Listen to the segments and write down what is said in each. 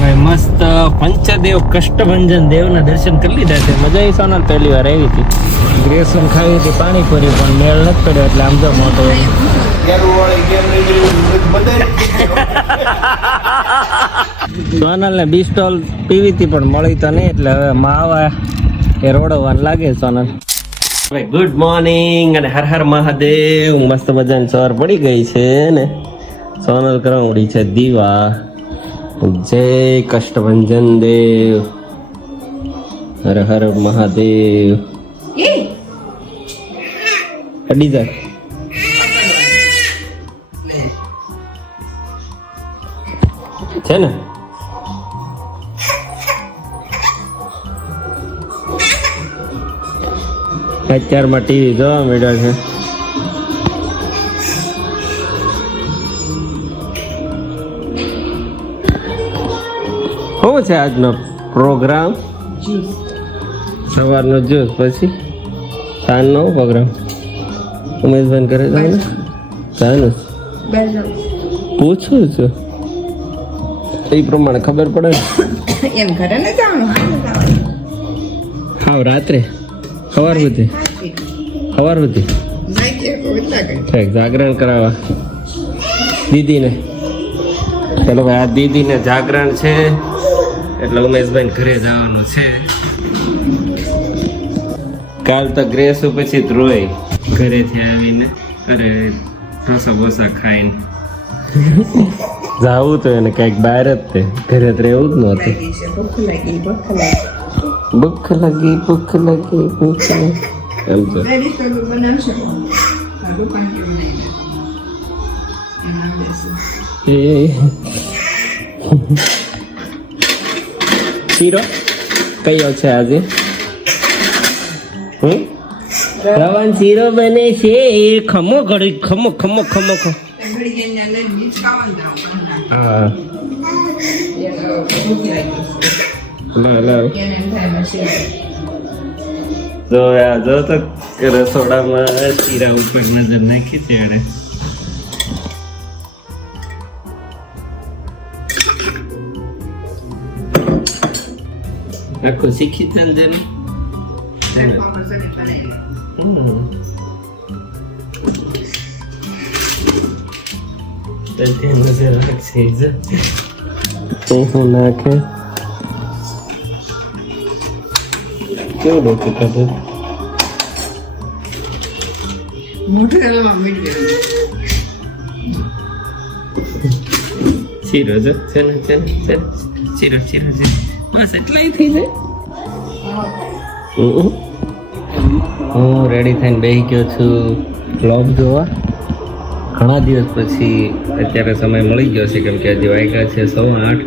ભાઈ મસ્ત પંચદેવ કષ્ટભંજન દેવના દર્શન કરી લીધા છે. મજા આવી. સોનલ પહેલી વાર આવી હતી. ગ્રેસન ખાવી હતી પાણીપુરી, પણ મેળ નથી પડ્યો એટલે આમ તો મોટો સોનલ ને બી સ્ટોલ પીવી હતી પણ મળી તો નહીં, એટલે હવે માવા એ રોડવાનું લાગે. સોનલ ભાઈ ગુડ મોર્નિંગ અને હર હર મહાદેવ. મસ્ત મજાની સવાર પડી ગઈ છે ને સોનલ કરાવડી છે દીવા. જય કષ્ટભંજન દેવ, હર હર મહાદેવ. અડી જાય છે ને. અત્યારમાં ટીવી જોવા મળ્યા છે. શું છે આજનો પ્રોગ્રામ? સવારનો જ્યુસ, પછી સાંજનો પ્રોગ્રામ ઉમેશભાઈ કરે છે. સાંજ પૂછું છું એ પ્રમાણે ખબર પડે એમ ઘરે ન જવાનું. હા રાત્રે સવાર સુધી જાગરણ કરાવવા દીદીને. ચાલો ભાઈ, આ દીદીને જાગરણ છે એટલે ઉમેશભાઈ ઘરે જવાનું છે. કાલ તો ગ્રેસ પછી ધ્રોય ઘરેથી આવીને અરે ઢોસા બોસા ખાઈને જાવું તો એને કઈક બહાર જ તે ઘરે જ રહેવું જ નહોતું. ભૂખ લાગી એમ તો શીરો કયો છે આજે? રવાન શીરો બને છે. ખમો ઘડી ખમો હા જો તો રસોડામાં શીરા ઉપર નજર નાખી છે એને. આખું શીખી છે ને જેને. નજર રાખશે હું નાખે કેવું ડોકું કાઢે. શીરો જો છે ને શીરો છે બસ એટલા થઈ જાય. હું રેડી થઈને બેસી ગયો છું બ્લોગ જોવા. ઘણા દિવસ પછી અત્યારે સમય મળી ગયો છે, કેમ કે હજી વાગ્યા છે 8:15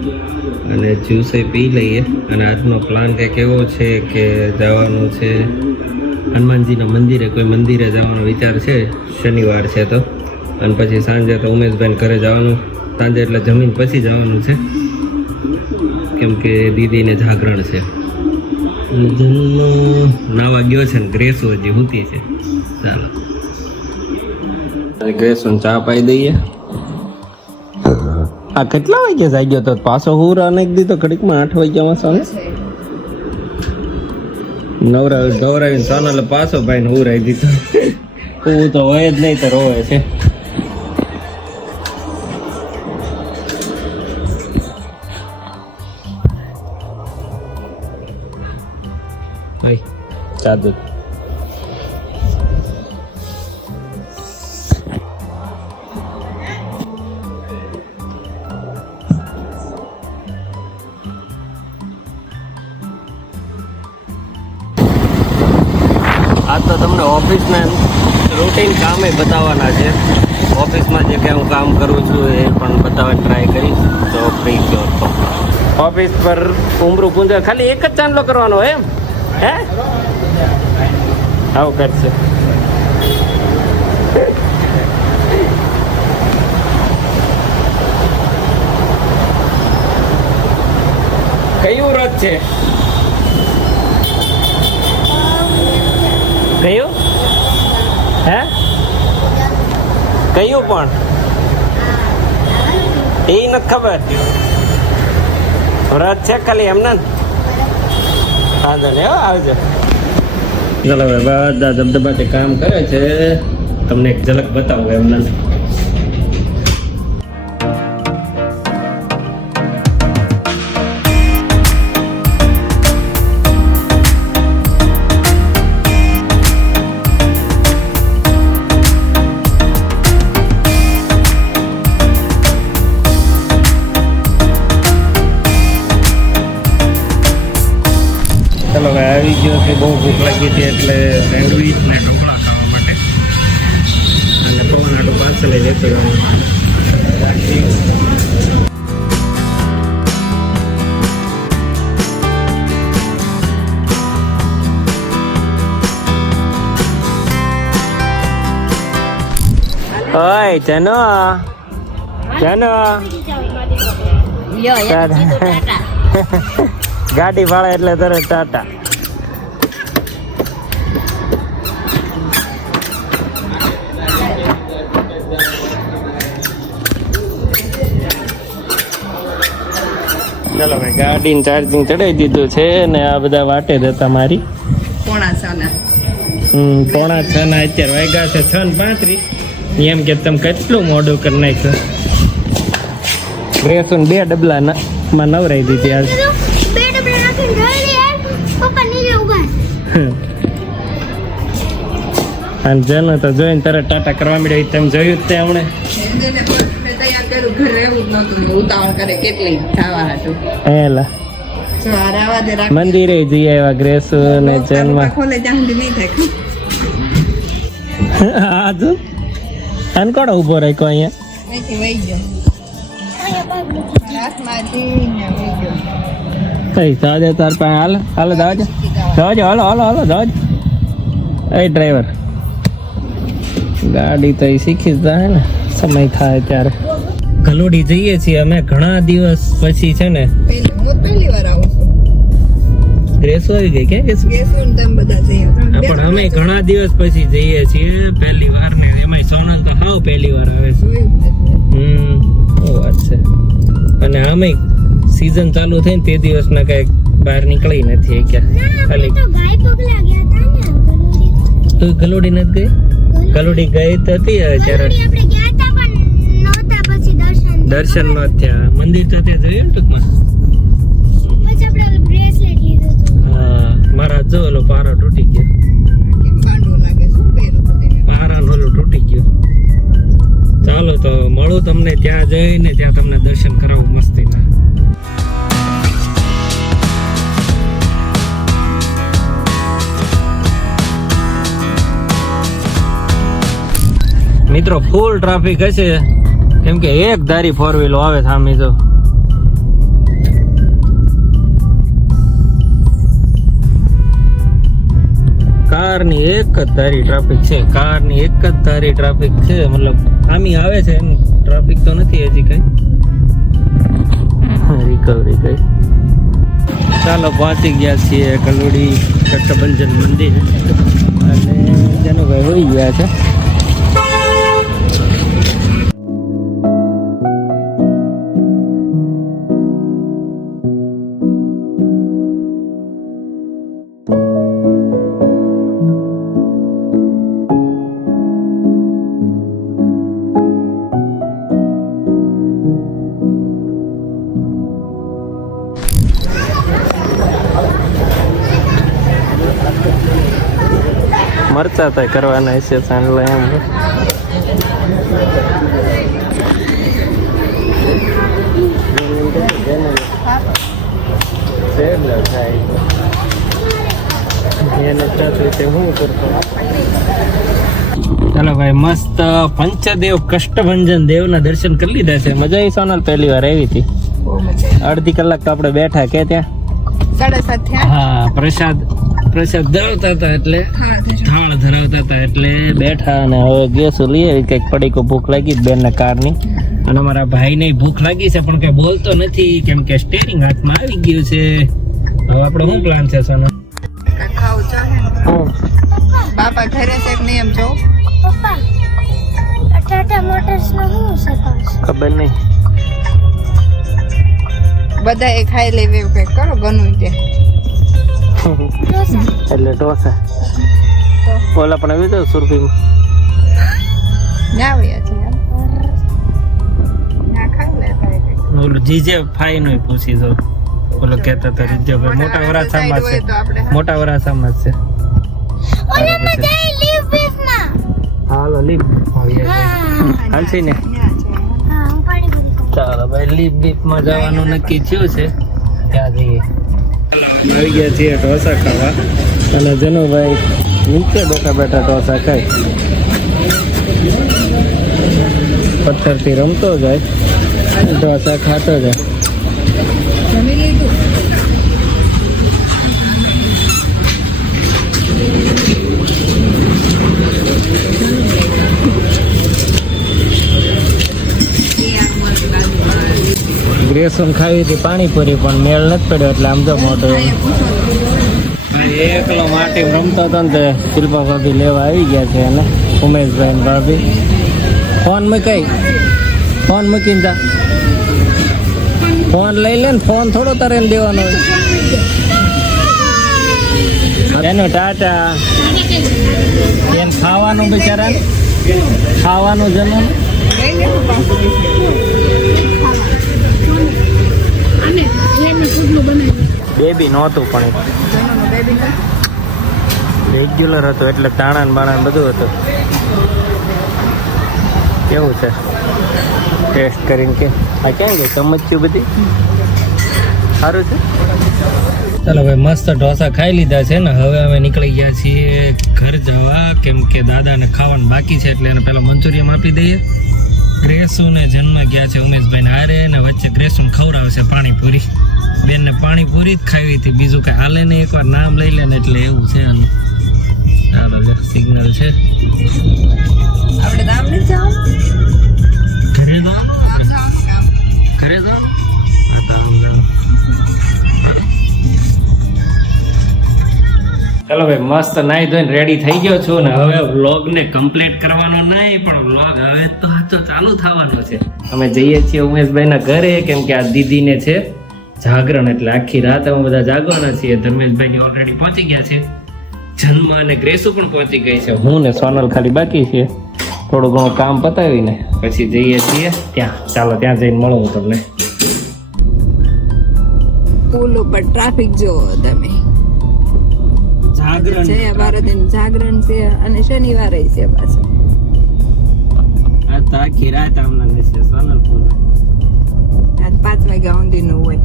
અને જ્યુસે પી લઈએ. અને આજનો પ્લાન કંઈક એવો છે કે જવાનું છે હનુમાનજીના મંદિરે, કોઈ મંદિરે જવાનો વિચાર છે. શનિવાર છે તો. અને પછી સાંજે તો ઉમેશભાઈ ઘરે જવાનું. સાંજે એટલે જમીન પછી જવાનું છે, કેમ કે દીદીને જાગરણ છે. નાવા ગયો છે ને ગ્રેસો હજી હુતી છે. ચાલો ગ્રેસોન ચા પાઈ દઈએ. આ કેટલા વાગ્યા જાગ્યો તો? પાછો હુરા નાખી દીધો ઘડીકમાં. 8 વાગ્યામાં સોને નવરાવીને સોનલે પાછો ભાઈને હુરાઈ દીધો. હું તો હોય જ નહીં તો રોવે છે. ભાઈ ચા દૂધ આજ તો તમને ઓફિસના રૂટીન કામે બતાવવાના છે. ઓફિસમાં જે કંઈ હું કામ કરું છું એ પણ બતાવવા ટ્રાય કરીશ. તો ફ્રી ગયો તો ઓફિસ પર ઉમરું પૂંજા ખાલી એક જ ચાંદલો કરવાનો એમ હે? આવું કરશે. કયું વ્રત છે? કયું હે? કયું પણ એ નથી ખબર વ્રત છે ખાલી એમને વાંધો નહીં હો આવજો ચલો હવે બધા ધબધબાટી કામ કરે છે તમને એક ઝલક બતાવો એમને ચલો હવે આવી ગયો છે બહુ ભૂખ લાગી હતી એટલે સેન્ડવીચ ને ઢોકળા ખાવા માટે અને પવન આટો પાછળ લેતો ઓય ચનો ચનો ગાડી ભાડે એટલે તરત ટાટા ચલો ભાઈ ગાડીને ચાર્જિંગ ચડાવી દીધું છે ને આ બધા વાટે જ હતા મારી પોણા છના પોણા 6 ના અત્યારે વાગ્યા છે 6:35 એમ કે તમે કેટલું મોડું કરી નાખ્યું ડ્રેસ 2 ડબલા માં નવરાઈ દીધી આજ અને જનો તો જોઈને તરત ટાટા કરવા મળ્યો તમે જોયું જ તે હમણે તૈયાર કર્યું ઘરે રહેવું જ નહોતું ઉતાવળ કરે કેટલી ખાવા હતું હેલા સવારે આવા દે રાખ મંદિરે જઈ આવ્યા ગ્રેસુ ને જન્મ ખોલે ત્યાં સુધી નહીં થાય હા જો અનકોડ ઉભો રાખ્યો અહીંયા અહીંથી વહી ગયો હાથમાંથી ને વહી ગયો કઈ સાદે તાર પાસે હાલો દાવજો હાલો દાવજો એ ડ્રાઈવર ગાડી તો એ શીખી જ જાય ને સમય થાય ત્યારે ગલોડી જઈએ છીએ અમે ઘણા દિવસ પછી છે ને પહેલી વાર આવું છું ગ્રેસો આવી ગઈ કે ગેસું તેમ બધા જઈએ પણ અમે ઘણા દિવસ પછી જઈએ છીએ પહેલી વાર ને એમાંય સોનલ તો હાવ પહેલી વાર આવે છે બહુ વાત છે અને અમે સીઝન ચાલુ થઈ ને તે દિવસના કઈ બહાર નીકળી નથી ક્યાં ખાલી તું ગલોડી નથી ગઈ ગલોડી ગઈ તો હતી હવે ત્યારે દર્શન ન થયા મંદિર તો ત્યાં જોયું ટૂંકમાં હા મારા જો ઓલો પારો તૂટી ગયો મારા ઓલો તૂટી ગયો ચાલો તો મળું તમને ત્યાં જઈને ત્યાં તમને દર્શન કરાવું મસ્તીના મિત્રો ફૂલ ટ્રાફિક હશે કેમ કે એક ધારી 4 વ્હીલો આવે સામે તો કારની એક જ ધારી ટ્રાફિક છે મતલબ આમી આવે છે એમ ટ્રાફિક તો નથી હજી કઈ રિકવરી કઈ ચાલો પહોંચી ગયા છીએ ગલોડી કષ્ટભંજન મંદિર અને જનુભાઈ હોઈ ગયા છે મરચા તો કરવાના છે ચાંદલા એમ ચાલો ભાઈ મસ્ત પંચદેવ કષ્ટભંજન દેવના દર્શન કરી લીધા છે મજા આવી સોનલ પહેલી વાર આવી હતી અડધી કલાક તો આપણે બેઠા કે ત્યાં 7:30 હા પ્રસાદ ધરાવતા હતા એટલે થાળ ધરાવતા હતા એટલે બેઠા અને હવે ગેસ લઈ આવી કંઈક પડીકો ભૂખ લાગી બેનના કારની અને અમારા ભાઈને ભૂખ લાગી છે પણ કઈ બોલતો નથી કેમ કે સ્ટેરિંગ હાથમાં આવી ગયું છે હવે આપણો શું પ્લાન છે સોના ખાવું ચાહે બાપા ઘરે છે કે નહીં એમ જો પપ્પા ટાટા મોટર્સ નો શું છે ખબર નહીં બધા એ ખાઈ લેવે એવું કંઈક કરો બનવું તે એટલે ઢોસા ઓલા પણ આવી તો સુરભીમાં ના આવ્યા છે ના ખાઈ લેતા ઓલું જીજે ફાઈ નું પૂછી દો ઓલો કહેતા હતા રીજભાઈ મોટા વરાસામાં છે મોટા વરાસામાં છે હાલો લીપ હાલશે ને ચાલો ભાઈ લીપ બીપમાં જવાનું નક્કી થયું છે ત્યાં જઈએ આવી ગયા છીએ ઢોસા ખાવા અને જનુભાઈ નીચે બેઠા બેઠા ઢોસા ખાય પથ્થરથી રમતો જાય ઢોસા ખાતો જાય જમી લીધું ગ્રેસમ ખાવી હતી પાણીપુરી પણ મેળ નથી પડ્યો એટલે આમ તો મોટો એકલો માટી રમતો હતો ને તે શિલ્પા ભાભી લેવા આવી ગયા છે અને ઉમેશભાઈ ને ભાભી ફોન મૂકીને જા ફોન લઈ લે ને ફોન થોડો તારે એને દેવાનો હોય એનો ટાટા એને ખાવાનું બિચારા ખાવાનું જવાનું બેબી નહોતું પણ રેગ્યુલર હતું એટલે તાણા બાણા બધું હતું કેવું છે ટેસ્ટ કરીને કે આ ક્યાં ગઈ સમજ્યું બધી સારું છે ચાલો ભાઈ મસ્ત ઢોસા ખાઈ લીધા છે ને હવે અમે નીકળી ગયા છીએ ઘર જવા કેમ કે દાદાને ખાવાનું બાકી છે એટલે એને પહેલાં મંચુરિયમ આપી દઈએ ગ્રેસુને જન્મ ગયા છે ઉમેશભાઈને હારે ને વચ્ચે ગ્રેસુને ખવડાવશે પાણીપુરી બેનને પાણીપુરી જ ખાવી હતી બીજું કાંઈ હાલે ને એકવાર નામ લઈ લે ને એટલે એવું છે આનું ચાલો લે સિગ્નલ છે આપણે ગામ નહીં જવાનું ઘરે જવાનું ઘરે જવાનું હા તો આમ જવાનું ચાલો ભાઈ મસ્ત નાહી ધોઈને રેડી થઈ ગયો છું ને હવે વ્લોગને કમ્પ્લીટ કરવાનો નહીં પણ વ્લોગ હવે તો સાચો ચાલુ થવાનો છે અમે જઈએ છીએ ઉમેશભાઈના ઘરે કેમ કે આ દીદીને છે જાગરણ એટલે આખી રાત અમે બધા જાગવાના છીએ ધર્મેશભાઈ ઓલરેડી પહોંચી ગયા છે જન્મ અને ગ્રેસુ પણ પહોંચી ગઈ છે હું ને સોનલ ખાલી બાકી છે થોડું ઘણું કામ પતાવીને પછી જઈએ છીએ ત્યાં ચાલો ત્યાં જઈને મળું તમને પુલ ઉપર ટ્રાફિક જોવો તમે જાગરણ જયા ભારતીનું જાગરણ છે અને શનિવારે છે પાછું આ તો આખી રાત આમના છે સોનલપુર આજ 5 વાગ્યા સુધીનું હોય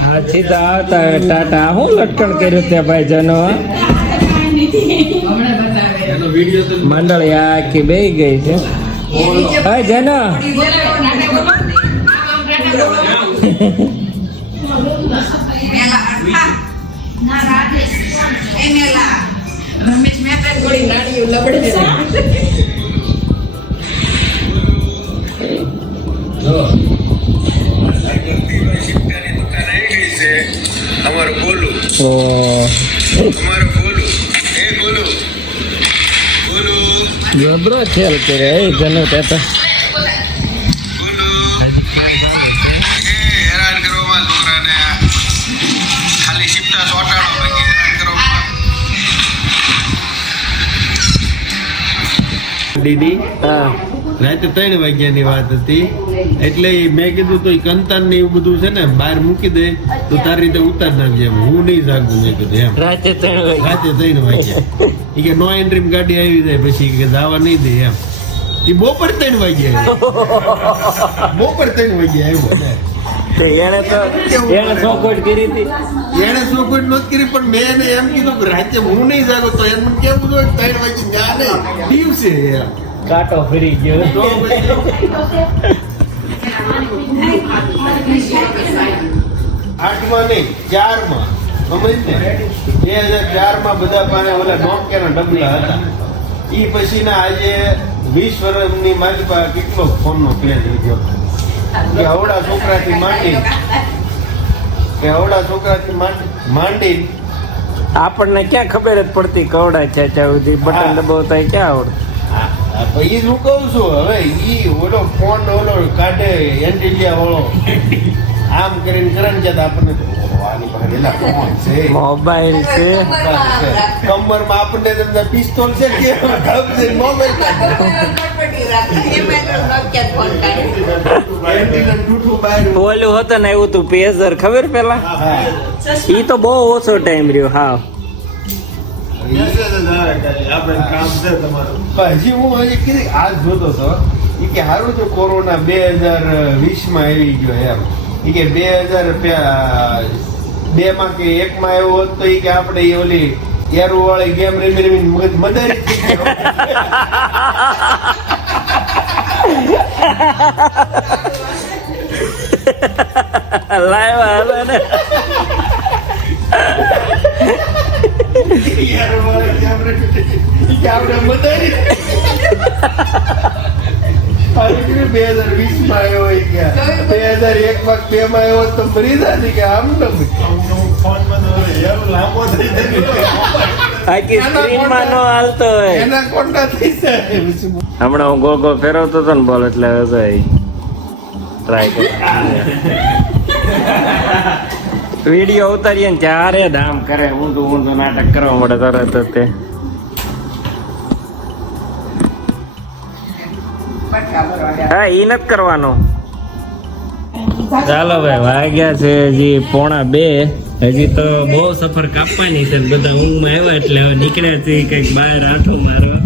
હા સીધા આવતા ટાટા હું લટકણ કર્યું ત્યાં ભાઈ જનો મંડળ આખી બે ગઈ છે ભાઈ જનો રમેશ મહેતા ગોળી નાળિયું લબડે અમારું બોલું તો અમારું બોલું એ બોલું બોલું જબરો ખેલ કરે એ જનો ટાટા હેરાન કરવામાં છોકરાને ખાલી શિફ્ટા ચોટાડો બાકી હેરાન કરવામાં દીદી હા રાતે 3 વાગ્યાની વાત હતી એટલે મેં કીધું તો કંતાન ને એવું બધું છે ને બહાર મૂકી દે તો તારી રીતે ઉતાર નાખજે એમ હું નહીં જાગું મેં કીધું એમ રાતે 3 વાગે રાતે 3 વાગ્યા એ કે નો એન્ટ્રી ગાડી આવી જાય પછી કે જવા નહીં દે એમ એ બપોર 3 વાગ્યા બપોર 3 વાગ્યા આવ્યો એને ચોખવટ કરી હતી એને શું કોઈ નહોતી કરી પણ મેં એને એમ કીધું કે રાતે હું નહીં જાગો તો એમ મને કેવું હતું 3 વાગે ના નહીં દિવસે એમ કાંટો ફરી ગયો તો પછી 8માં નહીં 4માં સમજ ને 2004માં બધા પાસે ઓલા નોકિયાના ડબલા હતા એ પછીના આજે 20 વર્ષની મારી પાસે કેટલો ફોનનો ક્રેઝ લીધો કે આવડા છોકરાથી માંડી આપણને ક્યાં ખબર જ પડતી કવડા છે ત્યાં સુધી બટન દબાવતા ક્યાં આવડે હા હા, પણ ઈ જ હું કહું છું હવે ઈ ઓલો ફોન ઓલો કાઢે એન્ટિલિયા વાળો આમ કરીને કરે ને ત્યારે આપણને તો, ઓહો, આની પાસે એલા ફોન છે, મોબાઈલ છે. કમરમાં આપણને તમને પિસ્તોલ છે કે મોબાઈલ એન્ટિલિયા ટૂટું બહાર. ઓલું હતું ને એવું તું પેઝર ખબર પેલા હા ઈ તો બહુ ઓછો ટાઈમ રહ્યો. હા પણ હજી હું હજી કીધી આજ જોતો હતો ઈ કે સારું તો કોરોના 2020 માં આવી ગયો એમ. ઈ કે 2002 માં કે 1 માં આવ્યો હોત તો ઈ કે આપણે ઈ ઓલી એરો વાળી ગેમ રમી રમીને મગજ મદારી થઈ ગયો. લાઈવ હાલે ને એરો વાળી ગેમ રમી ઈ કે આપણે મદારી 2020 માં આવ્યો ઈ કે 2001 માં 2 માં આવ્યો તો ફરી જાય કે આમ ન આખી સ્ક્રીનમાં નો હાલતો હોય. એના કોન્ટા થઈ જાય. હમણાં હું ગોગો ફેરવતો હતો ને બોલ એટલે ટ્રાય કર વિડીયો ઉતારીએ ને ત્યારે જ આમ કરે ઊંધું નાટક કરવા મળે તરત જ તે. હા ઈ નથી કરવાનો. ચાલો ભાઈ વાગ્યા છે હજી 1:45. હજી તો બહુ સફર કાપવાની છે ને બધા ઊંઘમાં આવ્યા એટલે હવે નીકળ્યા છે કંઈક બહાર આંટો મારવા.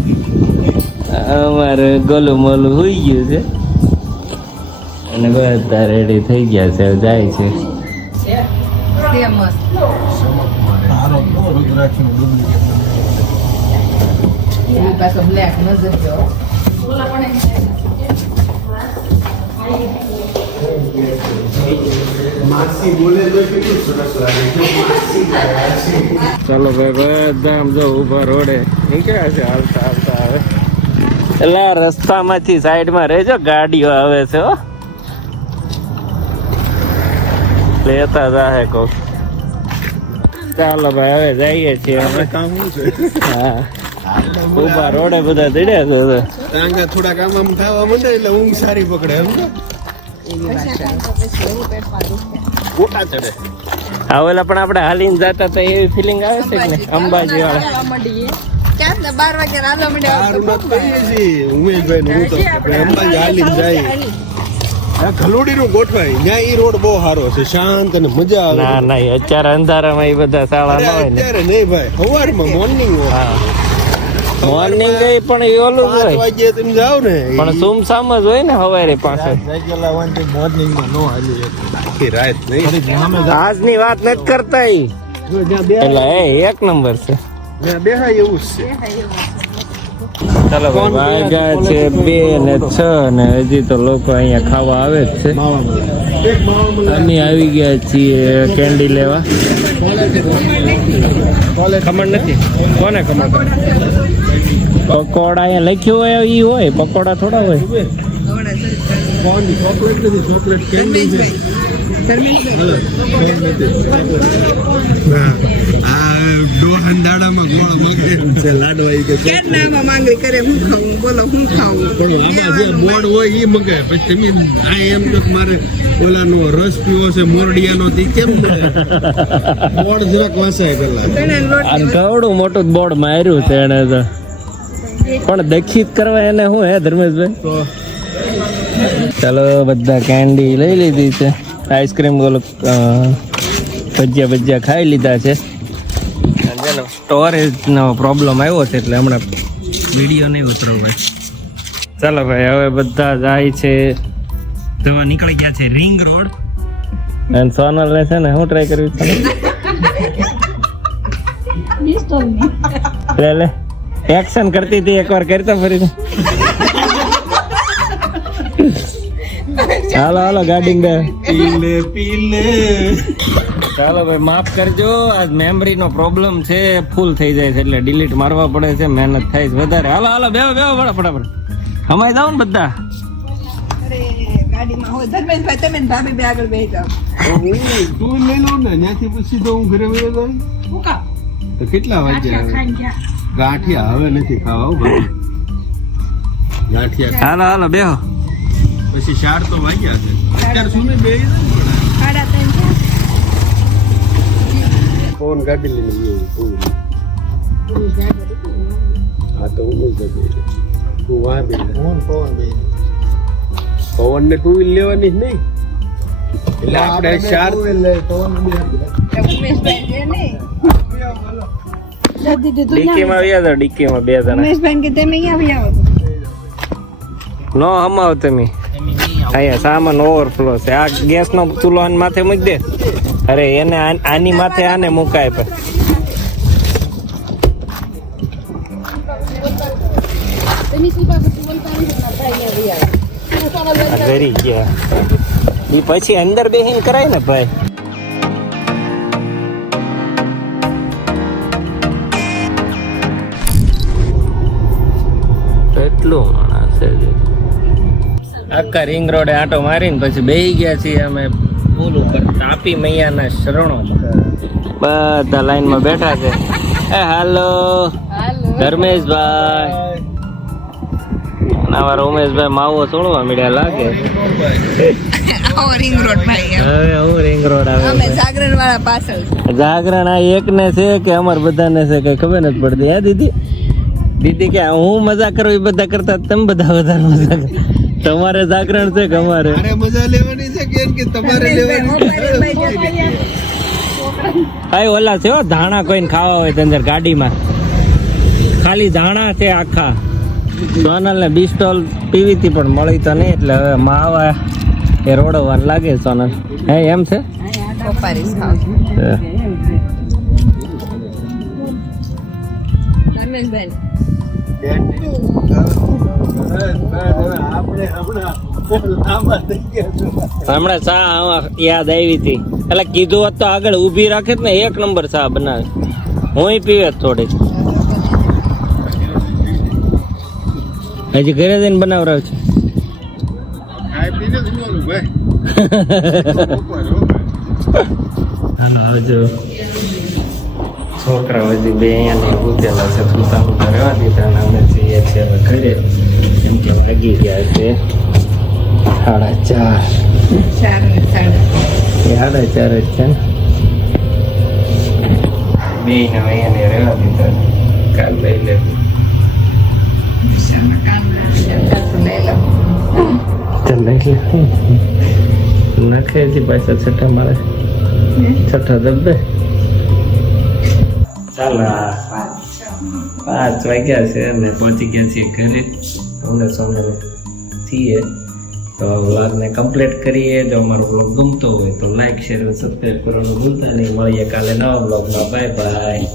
અમારે ગોલું મોલું હોઈ ગયું છે અને બધા રેડી થઈ ગયા છે, હવે જાય છે. માસી બોલે તો કેટલું સરસ લાગે છે. માસી ગયા છે. ચાલો ભાઈ બધા આમ જો ઉભા રોડે નીકળ્યા છે હાલતા હાલતા. હવે એટલે આ રસ્તામાંથી સાઈડમાં રહેજો, ગાડીઓ આવે છે હો, લેતા જાહે કોક. ચાલો ભાઈ હવે જઈએ છીએ અમે. કામ શું છે? હા ઉભા રોડે બધા ચડ્યા છે. આંગા થોડાક આમ થવા માંડે એટલે ઊંઘ સારી પકડે એમ ને? ગોટા ચડે. હા ઓલા પણ આપણે હાલીને જતા હતા એવી ફિલિંગ આવે છે કે ને અંબાજી વાળા. ક્યાં 12 વાગે રાંધવા સારું માંડ્યા. નથી કહીએ છીએ ઉમેશભાઈ ને હું તો આપણે અંબાજી હાલીને જાય. આ ખલોડીનું ગોઠવાય ત્યાં ઈ રોડ બહુ સારો છે, શાંત અને મજા આવે. ના ના અત્યારે અંધારામાં એ બધા શાળા અરે ના હોય ને. અત્યારે નહીં ભાઈ, સવારમાં મોર્નિંગ હા મોર્નિંગ ગઈ પણ એ ઓલું જ 5 હોય વાગે તમે જાઓ ને પણ સુમસામ જ હોય ને સવારે પાસે. આખી રાત નહીં. આજની વાત નથી કરતા ઈ. એટલે એ એક નંબર છે. ત્યાં બેહાય એવું જ છે. ચાલો ભાઈ વાગ્યા છે 2 ને 6 ને હજી તો લોકો અહીંયા ખાવા આવે જ છે. અમે આવી ગયા છીએ કેન્ડી લેવા. ખમણ નથી કોને ખમણ? પકોડા અહીંયા લખ્યું હોય ઈ હોય, પકોડા થોડા હોય. માંગણી કરે હું ખાવું, બોલો હું ખાવું. બોર્ડ હોય ઈ મગાય પછી તમે આ એમ તો મારે ઓલાનો રસ પીવો છે મોરડિયાનો તે કેમ બોર્ડ જરાક વાસાય પેલા. અને કવડું મોટું બોર્ડ માર્યું છે એને તો, પણ દખિત કરવા એને શું હે ધર્મેશભાઈ? ચાલો બધા કેન્ડી લઈ લીધી છે, આઈસ્ક્રીમ ઓલું ભજીયા ખાઈ લીધા છે. સ્ટોરેજનો પ્રોબ્લેમ આવ્યો છે એટલે હમણાં વિડીયો નહીં ઉતરવા. ચાલો ભાઈ હવે બધા જાય છે, જવા નીકળી ગયા છે રિંગ રોડ. અને સોનલ ને છે ને હું ટ્રાય કરવી છે લે એક્શન કરતી હતી એકવાર કરતો ફરી. હાલો હાલો ગાડી બે પીલે. ચાલો ભાઈ માફ કરજો, આજ મેમરી નો પ્રોબ્લેમ છે, ફૂલ થઈ જાય છે એટલે ડિલીટ મારવા પડે છે, મહેનત થાય છે વધારે. હાલો હાલો બેહો ફટાફટ હમાઈ જાવ ને બધા. ગાડીમાં હોય ધર્મેશભાઈ, તમે ને ભાભી બે આગળ બેસી જાઓ. તું લઈ લો ને ત્યાંથી પછી તો હું ઘરે વયો જાઉં. હું કામ? તો કેટલા વાગ્યા? ગાંઠિયા હવે નથી ખાવા હો ભાઈ. ગાંઠિયા હાલો હાલો બેહો. પછી 4 તો વાગ્યા છે અત્યારે સુધી બે સાડા ત્રણ છે. ફોન કાઢી લઈને હા તો હું જ તું વાહ બે પવન ને 2 વ્હીલ લેવાની જ નહીં એટલે આપણે ઉમેશભાઈ છે ને દાદી તું ડીકીમાં આવ્યા હતા, ડીકીમાં 2 જણા. ઉમેશભાઈ કે તમે અહીંયા આવો નો હમાવ તમે. અહીંયા સામાન ઓવરફ્લો છે. આ ગેસનો ચૂલો આને માથે મૂકી દે. અરે એને આની માથે આને મુકાય પણ આ ઘરી ગયા એ પછી અંદર બેહીને કરાય ને ભાઈ. કેટલું માણસ છે. આખા રિંગ રોડે આટો મારીને પછી બેહી ગયા છીએ અમે પુલ ઉપર તાપી મૈયાના શરણોમાં. બધા લાઈનમાં બેઠા છે. એ હાલો ધર્મેશભાઈ. અમારા ઉમેશભાઈ માવો છોડવા મળ્યા લાગે. આવો રિંગ રોડ ભાઈ હવે હું રિંગ રોડ અમે આવે. જાગરણ વાળા પાછળ જાગરણ આ એકને છે કે અમાર બધાને છે કઈ ખબર નથી પડતી. હે દીદી? દીદી કે હું મજા કરું એ બધા કરતા તમે બધા વધારે મજા કરો. તમારે જાગરણ છે કે અમારે? મારે મજા લેવાની છે કે તમારે લેવાની ભાઈ ઓલા છે હો ધાણા કોઈને ખાવા હોય તો અંદર ગાડીમાં ખાલી ધાણા છે આખા. સોનલ ને બિસ્ટોલ પીવીતી પણ મળી તો નહીં એટલે હવે માવા એ રોડવાનું લાગે સોનલ. હે એમ છે? પપ્પારીસ ખાવ ધર્મેશભાઈ હમણાં ચા યાદ આવી હતી એટલે કીધું હોત તો આગળ ઊભી રાખે ને 1 નંબર ચા બનાવે. હું પીવે થોડી હજી ઘરે જઈને બનાવરાવ છે. આવજો. છોકરા હજી 2 અહીંયા ઉતેલા છે સુતા રહેવા દીધા અને અમે જઈએ છીએ હવે ઘરે કેમ કે વાગી ગયા છે 4:30. 4:30 જ છે ને. 2 ને અહીંયા રહેવા દીધા. કાલ લઈ લે નાખે પાછા છઠ્ઠા મારે છઠ્ઠા દબે. ચાલો 5 વાગ્યા છે અને પહોંચી ગયા છીએ ઘરે. અમને સોનલ છીએ તો વ્લોગને કમ્પ્લીટ કરીએ. જો અમારો વ્લોગ ગમતો હોય તો લાઈક શેર અને સબસ્ક્રાઈબ કરવાનું ભૂલતા નહીં. મળીએ કાલે નવા વ્લોગમાં. Bye bye.